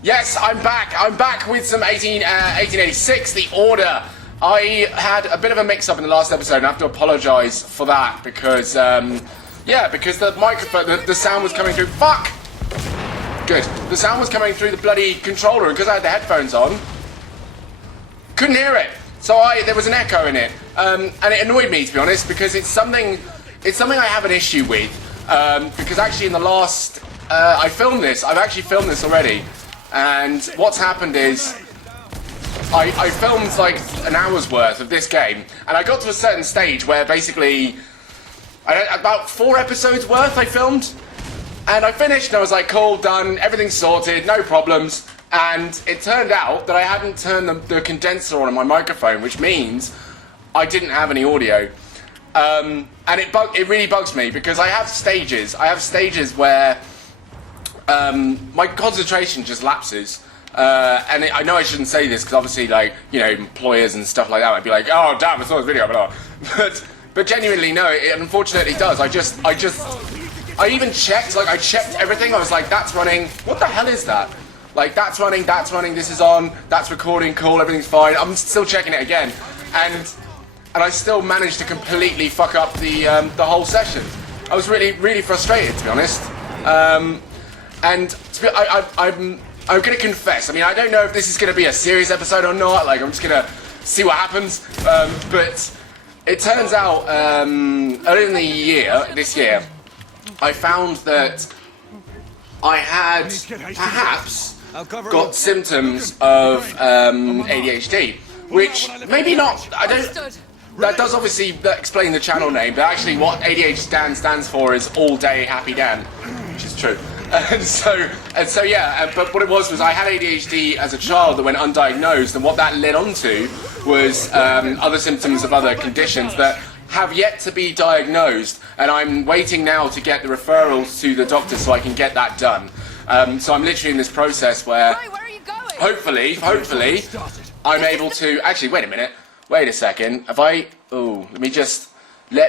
Yes, I'm back. I'm back with some 1886, The Order. I had a bit of a mix-up in the last episode, and I have to apologise for that because, because the microphone, the sound was coming through. Fuck! Good. The sound was coming through the bloody controller, and because I had the headphones on, couldn't hear it. So there was an echo in it, and it annoyed me, to be honest, because it's something I have an issue with. Because actually in the last, I've actually filmed this already, and what's happened is, I filmed like an hour's worth of this game, and I got to a certain stage where basically, about 4 episodes worth I filmed, and I finished and I was like, cool, done, everything's sorted, no problems, and it turned out that I hadn't turned the condenser on my microphone, which means I didn't have any audio. And it really bugs me because I have stages where my concentration just lapses. And I know I shouldn't say this because obviously, like, you know, employers and stuff like that might be like, oh damn, I saw this video, blah. But genuinely, no, it unfortunately does. I even checked, like, I checked everything. I was like, that's running. What the hell is that? Like, that's running. This is on. That's recording. Cool. Everything's fine. I'm still checking it again, and I still managed to completely fuck up the whole session. I was really frustrated, to be honest. And I'm going to confess, I mean, I don't know if this is going to be a serious episode or not, like, I'm just going to see what happens, but it turns out, earlier in the this year, I found that I had, perhaps, got symptoms of ADHD, which, maybe not, that does obviously explain the channel name, but actually what ADHDan stands for is All Day Happy Dan, which is true. And so yeah, but what it was I had ADHD as a child that went undiagnosed, and what that led on to was other symptoms of other conditions that have yet to be diagnosed, and I'm waiting now to get the referrals to the doctor so I can get that done. So I'm literally in this process where, hopefully, I'm able to, actually, wait a second, let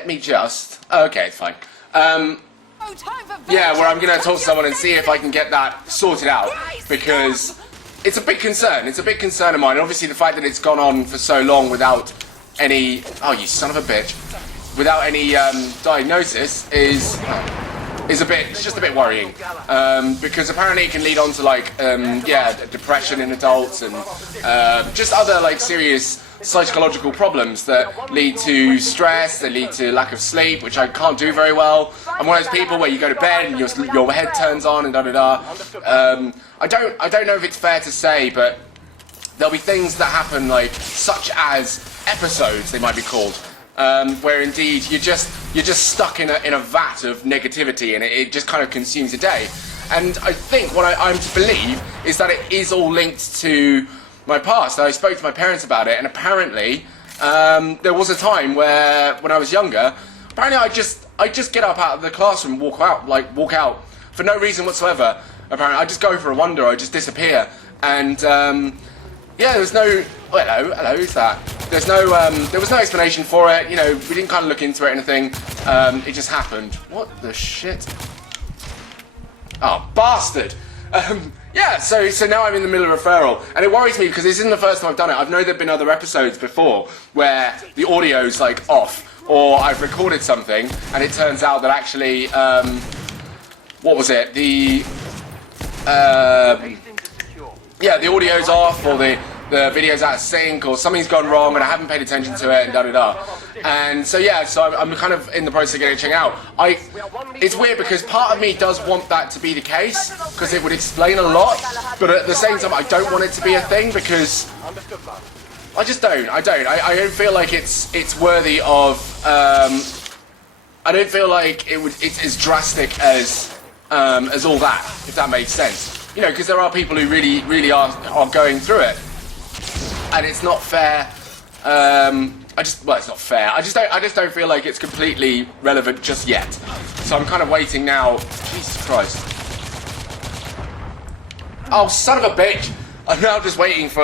me just, okay, it's fine. Yeah, where I'm going to talk to someone and see if I can get that sorted out, because it's a big concern. It's a big concern of mine. And obviously, the fact that it's gone on for so long without any, oh, you son of a bitch, without any diagnosis is just a bit worrying, because apparently it can lead on to like depression in adults and just other like serious psychological problems that lead to stress, that lead to lack of sleep, which I can't do very well. I'm one of those people where you go to bed and your head turns on and da-da-da. I don't know if it's fair to say, but there'll be things that happen, like, such as episodes, they might be called, where indeed you're just stuck in a vat of negativity, and it just kind of consumes a day. And I think what I'm to believe is that it is all linked to my past. I spoke to my parents about it, and apparently there was a time where, when I was younger, apparently I just get up out of the classroom, walk out for no reason whatsoever. Apparently I just go for a wander, I just disappear, and yeah, there was no, hello, who's that? There was no explanation for it. You know, we didn't kind of look into it or anything. It just happened. What the shit? Oh, bastard! Yeah, so now I'm in the middle of referral, and it worries me because this isn't the first time I've done it. I've known there've been other episodes before where the audio's like off, or I've recorded something and it turns out that actually, what was it? The audio's off, or the video's out of sync, or something's gone wrong and I haven't paid attention to it, and da-da-da. And so yeah, so I'm kind of in the process of getting it checked out. It's weird because part of me does want that to be the case, because it would explain a lot, but at the same time I don't want it to be a thing, because I just don't. I don't feel like it's worthy of, I don't feel like it's as drastic as all that, if that makes sense. You know, because there are people who really are going through it, and it's not fair. It's not fair. I just don't feel like it's completely relevant just yet. So I'm kind of waiting now. Jesus Christ! Oh, son of a bitch! I'm now just waiting for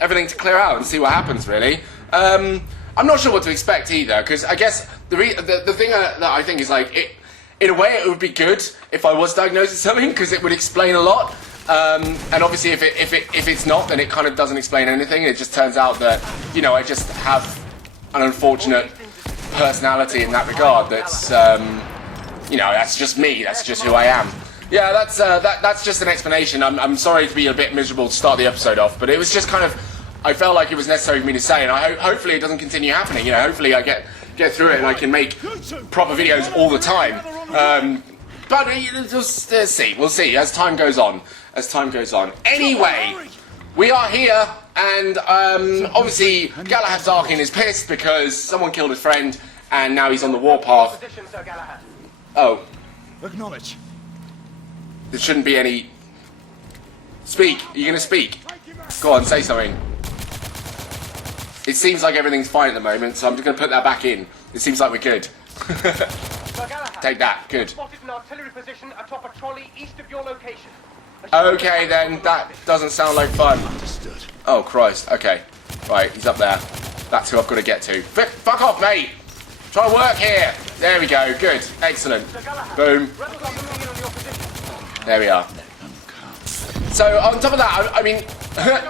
everything to clear out and see what happens. Really, I'm not sure what to expect either, because I guess the thing that I think is like it. In a way, it would be good if I was diagnosed with something, because it would explain a lot. And obviously, if it's not, then it kind of doesn't explain anything. It just turns out that, you know, I just have an unfortunate personality in that regard. That's, you know, that's just me. That's just who I am. Yeah, that's just an explanation. I'm sorry to be a bit miserable to start the episode off, but it was just kind of, I felt like it was necessary for me to say, and hopefully it doesn't continue happening. You know, hopefully I get through it and I can make proper videos all the time. But we'll see. We'll see as time goes on. As time goes on. Anyway, we are here, and obviously Galahad's Arkin is pissed because someone killed his friend, and now he's on the warpath. Oh. Acknowledge. There shouldn't be any... Speak. Are you going to speak? Go on, say something. It seems like everything's fine at the moment, so I'm just going to put that back in. It seems like we're good. Take that. Good. Spotted an artillery position atop a trolley east of your location. Okay, then. That doesn't sound like fun. Understood. Oh, Christ. Okay. Right, he's up there. That's who I've got to get to. Fuck off, mate! Try to work here. There we go. Good. Excellent. Boom. There we are. So, on top of that, I mean,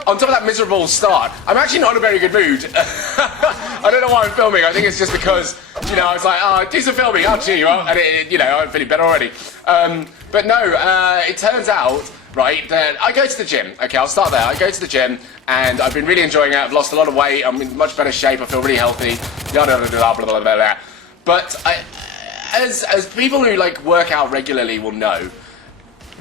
on top of that miserable start, I'm actually not in a very good mood. I don't know why I'm filming. I think it's just because, you know, I was like, oh, do some filming, I'll cheer you up. And, you know, I'm feeling better already. But no, it turns out, right, that I go to the gym. Okay, I'll start there. I go to the gym, and I've been really enjoying it. I've lost a lot of weight. I'm in much better shape. I feel really healthy. Yada, yada, blah, blah, blah, blah, blah. But as people who, like, work out regularly will know,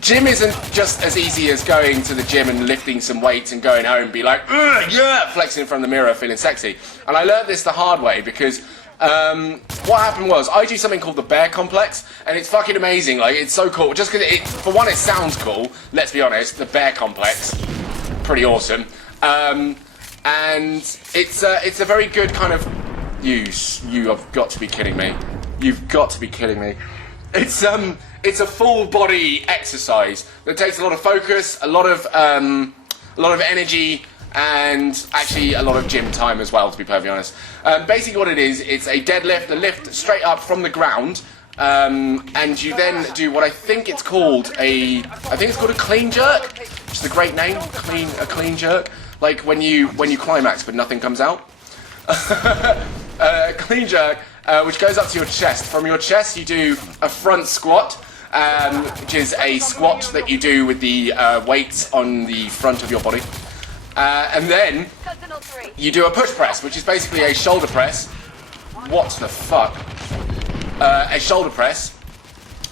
gym isn't just as easy as going to the gym and lifting some weights and going home and be like, yeah, flexing in front of the mirror, feeling sexy. And I learned this the hard way because what happened was I do something called the bear complex, and it's fucking amazing. Like, it's so cool. Just because for one, it sounds cool. Let's be honest, the bear complex, pretty awesome. And it's a very good kind of you have got to be kidding me. You've got to be kidding me. It's a full body exercise that takes a lot of focus, a lot of energy, and actually a lot of gym time as well, to be perfectly honest. Basically what it is, it's a deadlift, a lift straight up from the ground, and you then do what I think it's called a clean jerk, which is a great name, a clean jerk, like when you climax but nothing comes out. A clean jerk, which goes up to your chest. From your chest you do a front squat, which is a squat that you do with the weights on the front of your body. And then you do a push press, which is basically a shoulder press. What the fuck? A shoulder press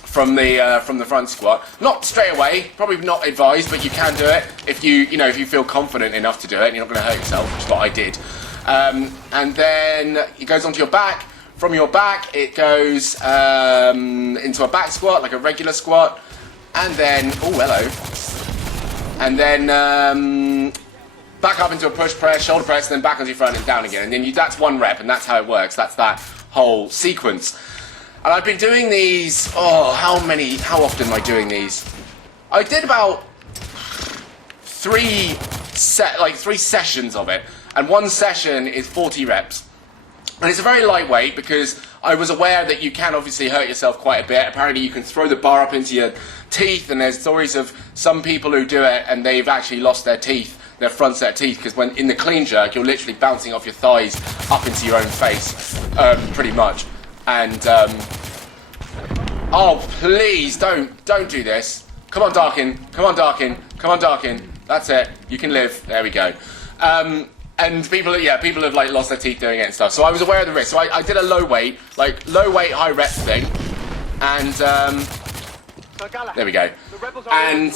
from the front squat. Not straight away, probably not advised, but you can do it if you feel confident enough to do it and you're not going to hurt yourself, which is what I did. And then it goes onto your back. From your back, it goes into a back squat, like a regular squat, and then and then back up into a push press, shoulder press, then back onto your front and down again. And then that's one rep, and that's how it works. That's that whole sequence. And I've been doing these. Oh, how often am I doing these? I did about three sessions of it, and one session is 40 reps. And it's a very lightweight because I was aware that you can obviously hurt yourself quite a bit. Apparently you can throw the bar up into your teeth, and there's stories of some people who do it and they've actually lost their teeth, their front set of teeth, because when in the clean jerk you're literally bouncing off your thighs up into your own face, pretty much. And oh please don't do this. Come on Darkin, come on Darkin, come on Darkin. That's it. You can live. There we go. And people have like lost their teeth doing it and stuff. So I was aware of the risk. So I did a low weight, high rep thing, and there we go. And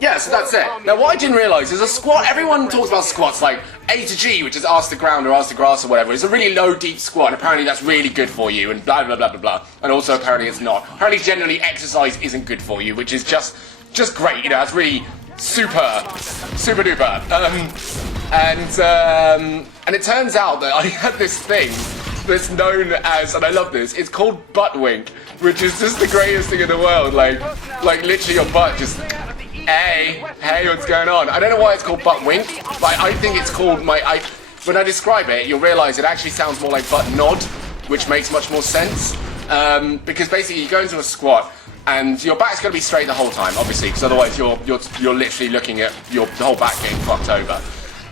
yeah, so that's it. Now what I didn't realise is a squat. Everyone talks about squats like ATG, which is ass to ground or ass to grass or whatever. It's a really low, deep squat, and apparently that's really good for you, and blah blah blah blah blah. And also apparently it's not. Apparently generally exercise isn't good for you, which is just great. You know, it's really super duper. And it turns out that I had this thing that's known as, and I love this, it's called butt wink, which is just the greatest thing in the world. Like literally your butt just, hey, what's going on? I don't know why it's called butt wink, but I think it's called when I describe it, you'll realise it actually sounds more like butt nod, which makes much more sense. Because basically you go into a squat, and your back's going to be straight the whole time, obviously, because otherwise you're literally looking at the whole back getting fucked over.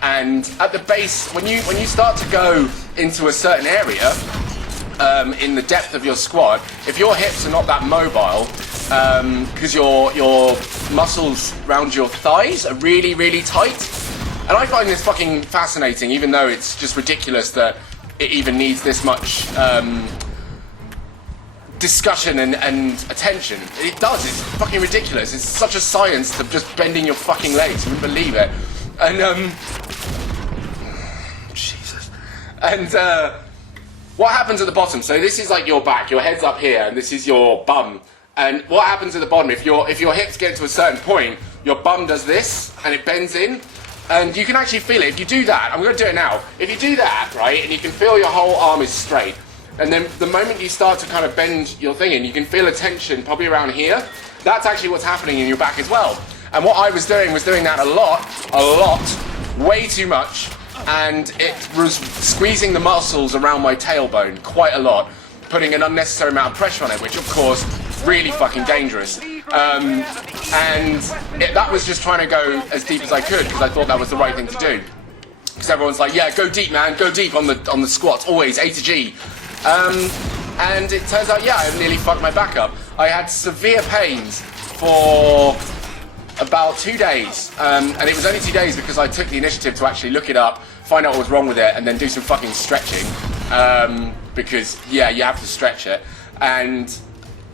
And at the base, when you start to go into a certain area in the depth of your squat, if your hips are not that mobile, because your muscles around your thighs are really, really tight. And I find this fucking fascinating, even though it's just ridiculous that it even needs this much discussion and attention. It does, it's fucking ridiculous. It's such a science to just bending your fucking legs, you wouldn't believe it. And, Jesus. And, what happens at the bottom? So this is like your back, your head's up here, and this is your bum. And what happens at the bottom, if your hips get to a certain point, your bum does this, and it bends in, and you can actually feel it. If you do that, I'm going to do it now. If you do that, right, and you can feel your whole arm is straight, and then the moment you start to kind of bend your thing in, you can feel a tension probably around here. That's actually what's happening in your back as well. And what I was doing that a lot, way too much, and it was squeezing the muscles around my tailbone quite a lot, putting an unnecessary amount of pressure on it, which of course, really fucking dangerous. That was just trying to go as deep as I could, because I thought that was the right thing to do. Because everyone's like, yeah, go deep, man, go deep on the squats, always, ATG. And it turns out, yeah, I nearly fucked my back up. I had severe pains for about 2 days, and it was only 2 days because I took the initiative to actually look it up, find out what was wrong with it, and then do some fucking stretching, because, yeah, you have to stretch it. And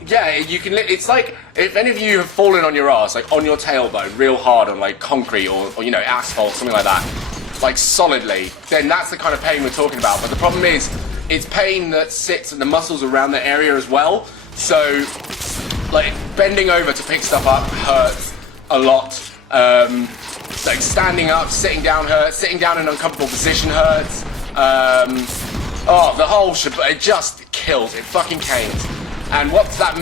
yeah, you can. It's like if any of you have fallen on your ass, like on your tailbone, real hard on like concrete or you know, asphalt, something like that, like solidly, then that's the kind of pain we're talking about. But the problem is, it's pain that sits in the muscles around the area as well. So, like bending over to pick stuff up hurts a lot. Like standing up, sitting down hurts. Sitting down in an uncomfortable position hurts. Oh, the whole it just kills. It fucking canes. And what that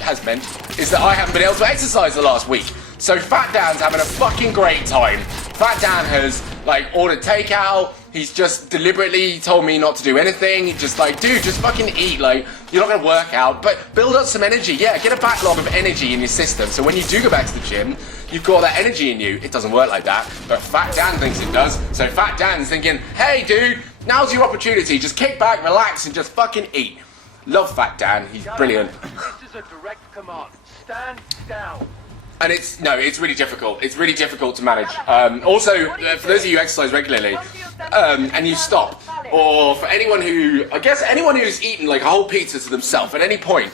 has meant, is that I haven't been able to exercise the last week. So Fat Dan's having a fucking great time. Fat Dan has, like, ordered takeout. He's just deliberately told me not to do anything. He's just like, dude, just fucking eat. Like, you're not going to work out, but build up some energy. Yeah, get a backlog of energy in your system. So when you do go back to the gym, you've got that energy in you. It doesn't work like that, but Fat Dan thinks it does. So Fat Dan's thinking, hey, dude, now's your opportunity. Just kick back, relax, and just fucking eat. Love Fat Dan, he's brilliant. This is a direct command. Stand down. And it's really difficult. It's really difficult to manage. Also, for those of you who exercise regularly, and you stop, or for anyone who's eaten like a whole pizza to themselves at any point,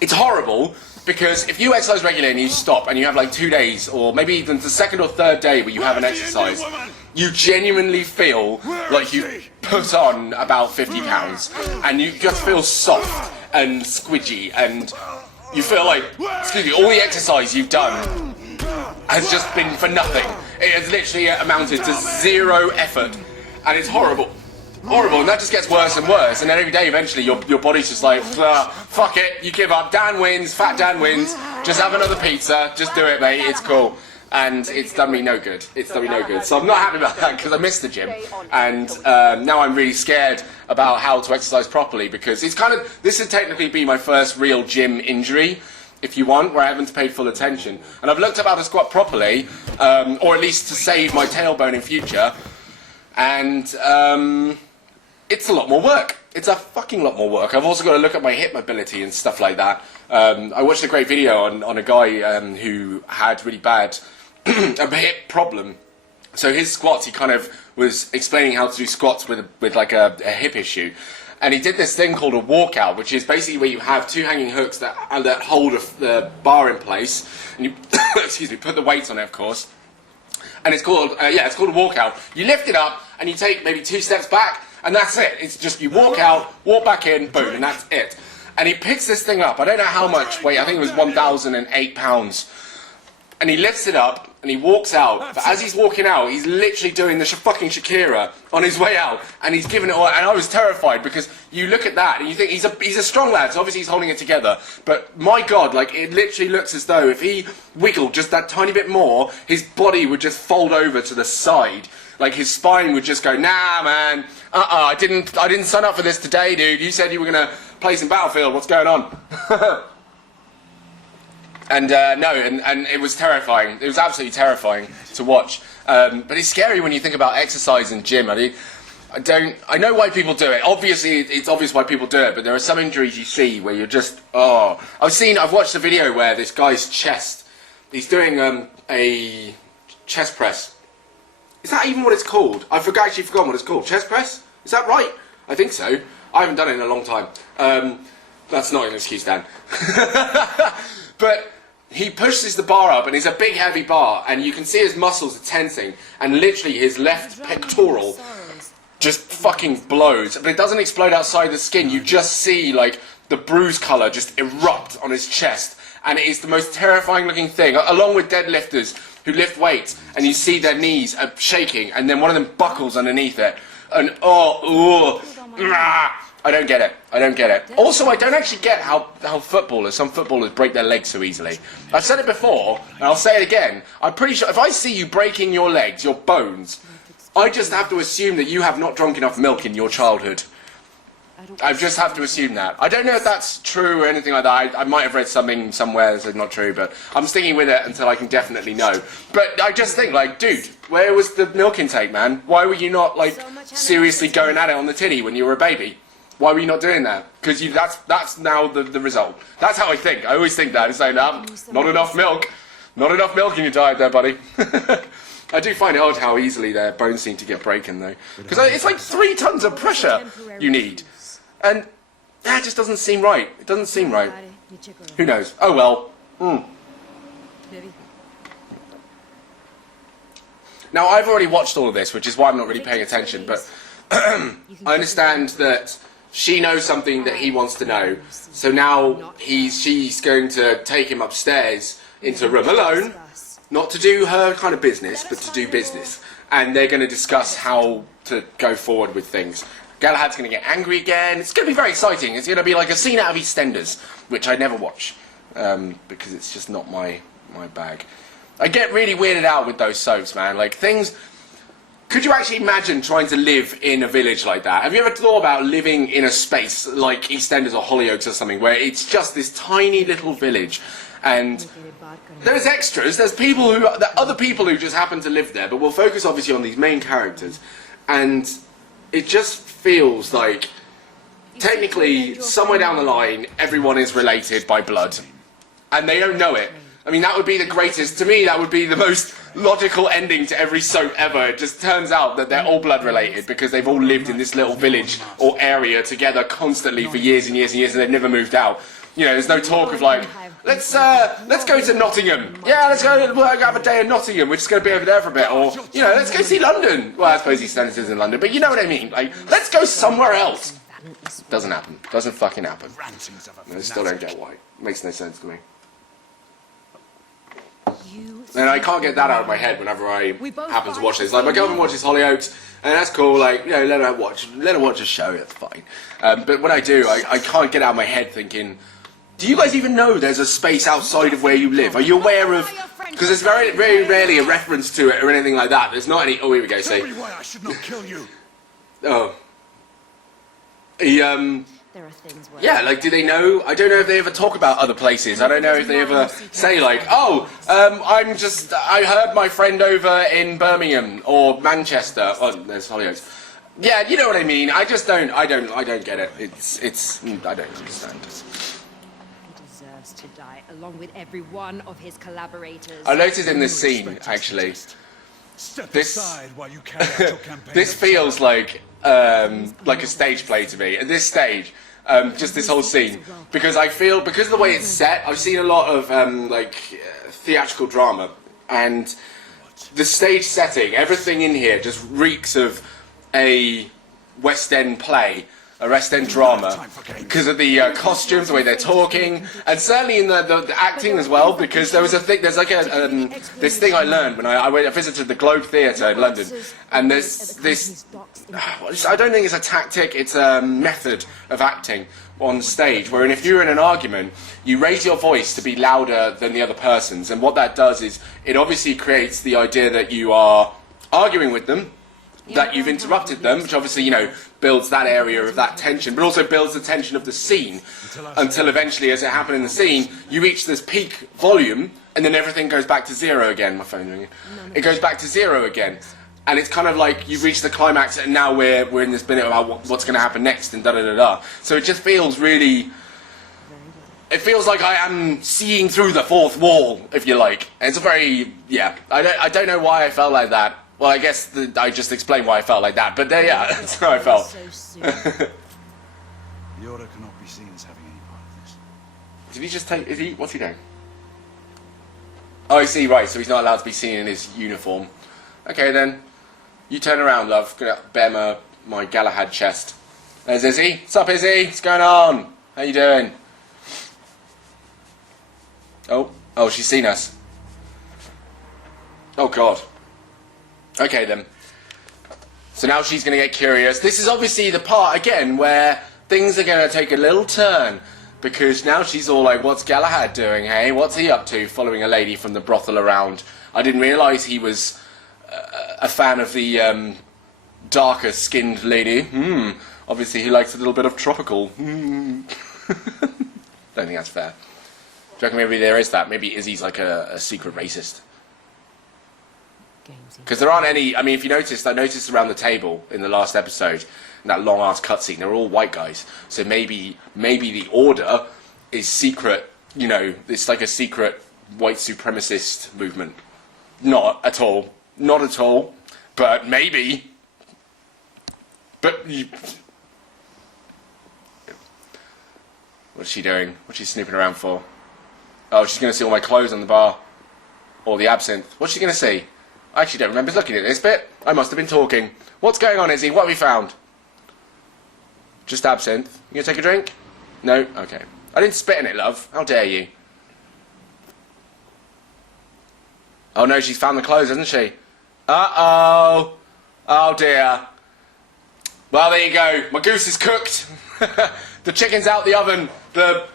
it's horrible. Because if you exercise regularly and you stop and you have like 2 days, or maybe even the second or third day where you haven't exercised, you genuinely feel like you've put on about 50 pounds and you just feel soft and squidgy, and you feel like, excuse me, all the exercise you've done has just been for nothing. It has literally amounted to zero effort, and it's horrible. Horrible, and that just gets worse and worse, and then every day eventually your body's just like, fuck it, you give up, Dan wins, Fat Dan wins, just have another pizza, just do it, mate, it's cool. And it's done me no good. It's done me no good. So I'm not happy about that, because I miss the gym, and now I'm really scared about how to exercise properly, because this would technically be my first real gym injury, if you want, where I haven't paid full attention. And I've looked up how to squat properly, or at least to save my tailbone in future, and it's a lot more work. It's a fucking lot more work. I've also got to look at my hip mobility and stuff like that. I watched a great video on a guy who had really bad a hip problem. So his squats, he kind of was explaining how to do squats with like a hip issue. And he did this thing called a walkout, which is basically where you have two hanging hooks that hold the bar in place, and you excuse me, put the weights on it, of course. And it's called it's called a walkout. You lift it up and you take maybe 2 steps back, and that's it. It's just you walk out, walk back in, boom, and that's it. And he picks this thing up. I don't know how much weight. I think it was 1,008 pounds. And he lifts it up, and he walks out. But as he's walking out, he's literally doing the fucking Shakira on his way out, and he's giving it all. And I was terrified because you look at that and you think he's a strong lad, so obviously he's holding it together. But my God, like it literally looks as though if he wiggled just that tiny bit more, his body would just fold over to the side. Like his spine would just go, nah, man. I didn't sign up for this today, dude. You said you were gonna play some Battlefield. What's going on? And and it was terrifying. It was absolutely terrifying to watch. But it's scary when you think about exercise and gym. I know why people do it. Obviously, it's obvious why people do it. But there are some injuries you see where you're just, I've watched a video where this guy's chest, he's doing a chest press. Is that even what it's called? I've actually forgotten what it's called. Chest press? Is that right? I think so. I haven't done it in a long time. That's not an excuse, Dan. But he pushes the bar up, and it's a big, heavy bar, and you can see his muscles are tensing, and literally his left pectoral just fucking blows. But it doesn't explode outside the skin. You just see, like, the bruise colour just erupt on his chest, and it is the most terrifying looking thing, along with deadlifters who lift weights, and you see their knees are shaking, and then one of them buckles underneath it, and I don't get it. I don't get it. Also, I don't actually get how some footballers break their legs so easily. I've said it before, and I'll say it again. I'm pretty sure if I see you breaking your legs, your bones, I just have to assume that you have not drunk enough milk in your childhood. I just have to assume that. I don't know if that's true or anything like that. I might have read something somewhere that said not true, but I'm sticking with it until I can definitely know. But I just think, like, dude, where was the milk intake, man? Why were you not, like, seriously going at it on the titty when you were a baby? Why were you not doing that? Because that's now the result. That's how I think. I always think that. It's like, not enough milk. Not enough milk in your diet there, buddy. I do find it odd how easily their bones seem to get broken, though. Because it's like 3 tons of pressure you need. And that just doesn't seem right. It doesn't seem right. Who knows? Oh, well. Now, I've already watched all of this, which is why I'm not really paying attention. But I understand that she knows something that he wants to know. So now she's going to take him upstairs into a room alone, not to do her kind of business, but to do business. And they're going to discuss how to go forward with things. Galahad's going to get angry again. It's going to be very exciting. It's going to be like a scene out of EastEnders, which I never watch, because it's just not my bag. I get really weirded out with those soaps, man. Like, things... Could you actually imagine trying to live in a village like that? Have you ever thought about living in a space like EastEnders or Hollyoaks or something, where it's just this tiny little village, and there's extras, there's other people who just happen to live there, but we'll focus obviously on these main characters, and it just feels like, technically, somewhere down the line, everyone is related by blood, and they don't know it. I mean, that would be the greatest, to me, that would be the most logical ending to every soap ever. It just turns out that they're all blood related because they've all lived in this little village or area together constantly for years and years and years, and they've never moved out. You know, there's no talk of like, let's go to Nottingham. Yeah, let's go have a day in Nottingham. We're just going to be over there for a bit. Or, you know, let's go see London. Well, I suppose EastEnders is in London, but you know what I mean. Like, let's go somewhere else. Doesn't happen. Doesn't fucking happen. I still don't get why. Makes no sense to me. And I can't get that out of my head whenever I happen to watch this. Like, my girlfriend watches Hollyoaks, and that's cool. Like, you know, let her watch a show. That's fine. But when I do, I can't get out of my head thinking, do you guys even know there's a space outside of where you live? Are you aware of? Because there's very, very rarely a reference to it or anything like that. There's not any. Oh, here we go. Tell me why I should not kill you. Oh. There are things where Yeah, like, do they know? I don't know if they ever talk about other places. I don't know if they ever say, like, oh, I heard my friend over in Birmingham or Manchester. Oh, there's Hollyoaks. Yeah, you know what I mean. I just don't get it. I don't understand. he deserves to die, along with every one of his collaborators. I noticed in this scene, actually, Step This- aside while you carry out your campaign. this feels like a stage play to me. At this stage, just this whole scene, because I feel, because of the way it's set, I've seen a lot of theatrical drama, and the stage setting, everything in here just reeks of a West End play. ADHDan drama because of the costumes, the way they're talking, and certainly in the acting as well. Because there's like this thing I learned when I visited the Globe Theatre in London, and there's this. I don't think it's a tactic; it's a method of acting on stage. Wherein if you're in an argument, you raise your voice to be louder than the other person's, and what that does is it obviously creates the idea that you are arguing with them, that you've interrupted them, which obviously, builds that area of that tension, but also builds the tension of the scene until eventually, as it happened in the scene, you reach this peak volume and then everything goes back to zero again. My phone's ringing. It goes back to zero again. And it's kind of like you've reached the climax and now we're in this minute about what's going to happen next and da-da-da-da. So it just feels really... It feels like I am seeing through the fourth wall, if you like. And it's a very... Yeah, I don't know why I felt like that. Well, I guess I just explained why I felt like that, but yeah, that's how I felt. The Order cannot be seen as having any part of this. Did he just take... What's he doing? Oh, I see, right, so he's not allowed to be seen in his uniform. Okay, then. You turn around, love. Gonna bare my Galahad chest. There's Izzy. What's up, Izzy? What's going on? How you doing? Oh, she's seen us. Oh, God. Okay, then. So now she's going to get curious. This is obviously the part, again, where things are going to take a little turn. Because now she's all like, what's Galahad doing, hey? What's he up to, following a lady from the brothel around? I didn't realise he was a fan of the darker-skinned lady. Obviously he likes a little bit of tropical. Don't think that's fair. Do you reckon maybe there is that? Maybe Izzy's like a secret racist. Because there aren't any... I mean, if you noticed, I noticed around the table in the last episode, in that long-ass cutscene, they're all white guys. So maybe the Order is secret, it's like a secret white supremacist movement. Not at all. Not at all. But maybe. But... What's she doing? What's she snooping around for? Oh, she's going to see all my clothes on the bar. Or the absinthe. What's she going to see? I actually don't remember looking at this bit. I must have been talking. What's going on, Izzy? What have you found? Just absinthe. You gonna take a drink? No? Okay. I didn't spit in it, love. How dare you? Oh no, she's found the clothes, hasn't she? Uh-oh. Oh dear. Well, there you go. My goose is cooked. The chicken's out the oven. The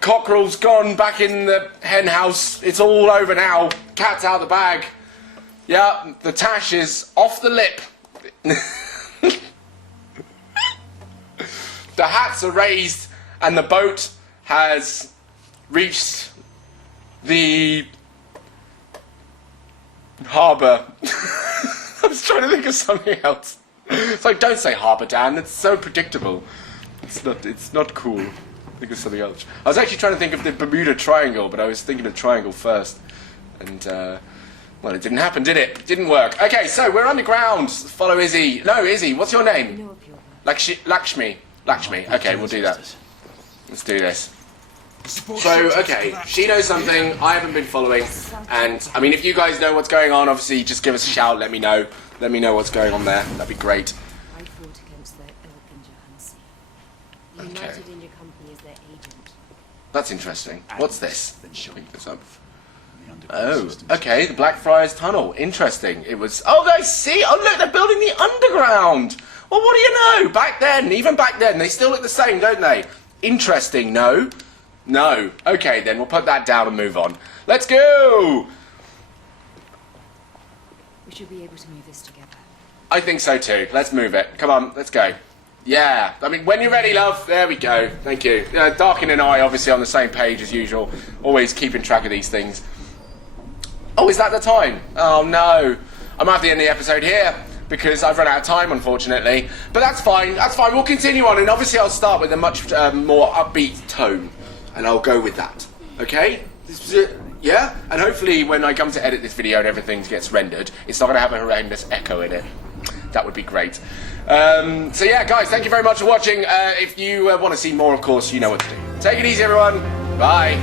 cockerel's gone back in the hen house. It's all over now. Cat's out of the bag. Yeah, the tash is off the lip. The hats are raised and the boat has reached the harbour. I was trying to think of something else. It's like, don't say harbour, Dan. It's so predictable. It's not cool. Think of something else. I was actually trying to think of the Bermuda Triangle, but I was thinking of triangle first. And, well, it didn't happen, did it? Didn't work. Okay, so we're underground. Follow Izzy. No, Izzy, what's your name? Lakshmi. Lakshmi. Okay, we'll do that. Let's do this. So, okay, she knows something I haven't been following. And, I mean, if you guys know what's going on, obviously, just give us a shout. Let me know. Let me know what's going on there. That'd be great. I fought against their ilk in Johansi. United in your company as their agent. That's interesting. What's this? Pick this up. Oh, okay, the Blackfriars Tunnel. Interesting. It was... Oh, they see! Oh, look, they're building the underground! Well, what do you know? Back then, even back then, they still look the same, don't they? Interesting, no? No. Okay, then, we'll put that down and move on. Let's go! We should be able to move this together. I think so, too. Let's move it. Come on, let's go. Yeah, I mean, when you're ready, love. There we go. Thank you. Darkin and I, obviously, on the same page as usual. Always keeping track of these things. Oh, is that the time? Oh, no. I might have to end the episode here, because I've run out of time, unfortunately. But that's fine. That's fine. We'll continue on, and obviously I'll start with a much more upbeat tone, and I'll go with that. Okay? Yeah? And hopefully when I come to edit this video and everything gets rendered, it's not going to have a horrendous echo in it. That would be great. So yeah, guys, thank you very much for watching. If you want to see more, of course, you know what to do. Take it easy, everyone. Bye.